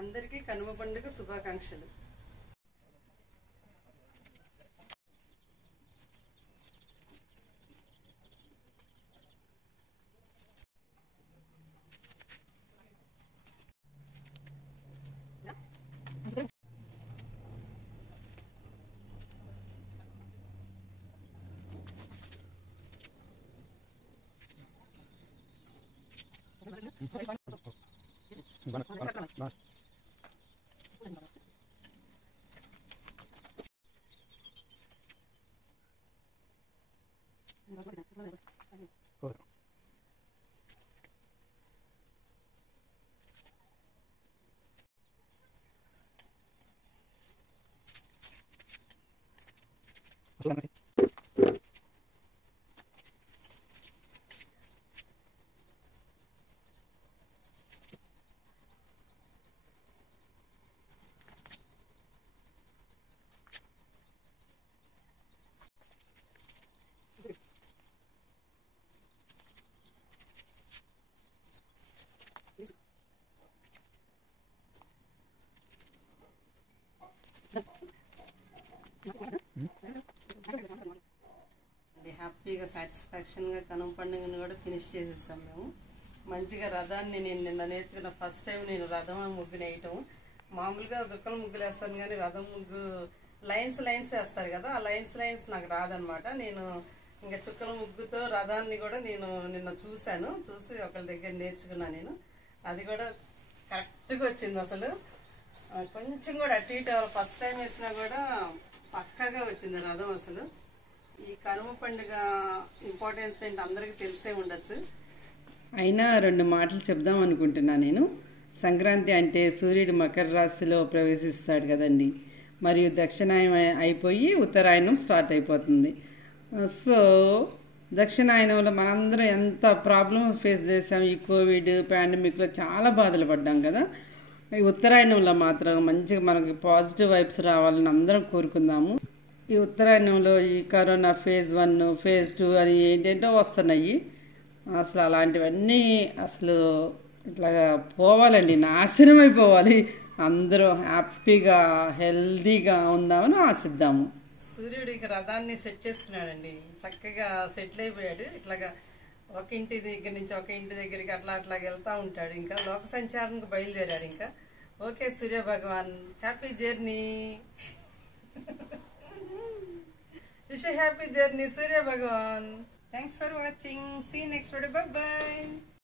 అందరికీ కనుమ పండుగ శుభాకాంక్షలు. హ్యాపీగా సాటిస్ఫాక్షన్గా కనుమ పండుగను కూడా ఫినిష్ చేసేస్తాం మేము. మంచిగా రథాన్ని నేను నిన్న నేర్చుకున్న ఫస్ట్ టైం నేను రథం ముగ్గు వేయటం. మామూలుగా చుక్కల ముగ్గులు వేస్తాను కానీ రథం ముగ్గు లైన్స్ వేస్తారు కదా, ఆ లైన్స్ నాకు రాదనమాట. నేను ఇంకా చుక్కల ముగ్గుతో రథాన్ని కూడా నేను నిన్న చూసి ఒకళ్ళ దగ్గర నేర్చుకున్నాను నేను. అది కూడా కరెక్ట్గా వచ్చింది. అసలు కొంచెం కూడా అటు ఇటు ఫస్ట్ టైం వేసినా కూడా పక్కగా వచ్చింది రథం. అసలు ఈ కనుమ పండుగ ఇంపార్టెన్స్ ఏంటి అందరికీ తెలిసే ఉండొచ్చు, అయినా 2 మాటలు చెప్దాం అనుకుంటున్నా నేను. సంక్రాంతి అంటే సూర్యుడు మకర రాశిలో ప్రవేశిస్తాడు కదండి, మరియు దక్షిణాయనం అయిపోయి ఉత్తరాయణం స్టార్ట్ అయిపోతుంది. సో దక్షిణాయనంలో మనందరం ఎంత ప్రాబ్లం ఫేస్ చేసాం, ఈ కోవిడ్ పాండమిక్లో చాలా బాధలు పడ్డాం కదా. ఈ ఉత్తరాయణంలో మాత్రం మంచిగా మనకి పాజిటివ్ వైబ్స్ రావాలని అందరం కోరుకుందాము. ఈ ఉత్తరాయణంలో ఈ కరోనా ఫేజ్ 1 ఫేజ్ 2 అని ఏంటంటో వస్తున్నాయి. అసలు అలాంటివన్నీ అసలు ఇట్లాగా పోవాలండి, నాశనం అయిపోవాలి. అందరూ హ్యాపీగా హెల్దీగా ఉందామని ఆశిద్దాము. సూర్యుడికి రథాన్ని సెట్ చేసుకున్నాడండి, చక్కగా సెటిల్ అయిపోయాడు. ఇట్లాగా ఒక ఇంటి దగ్గర నుంచి ఒక ఇంటి దగ్గరికి అట్లా వెళ్తా ఉంటాడు. ఇంకా లోక సంచారానికి బయలుదేరారు. ఇంకా okay Surya Bhagavan, happy journey. Wish a happy journey, Surya Bhagavan. Thanks for watching. See you next video. Bye bye.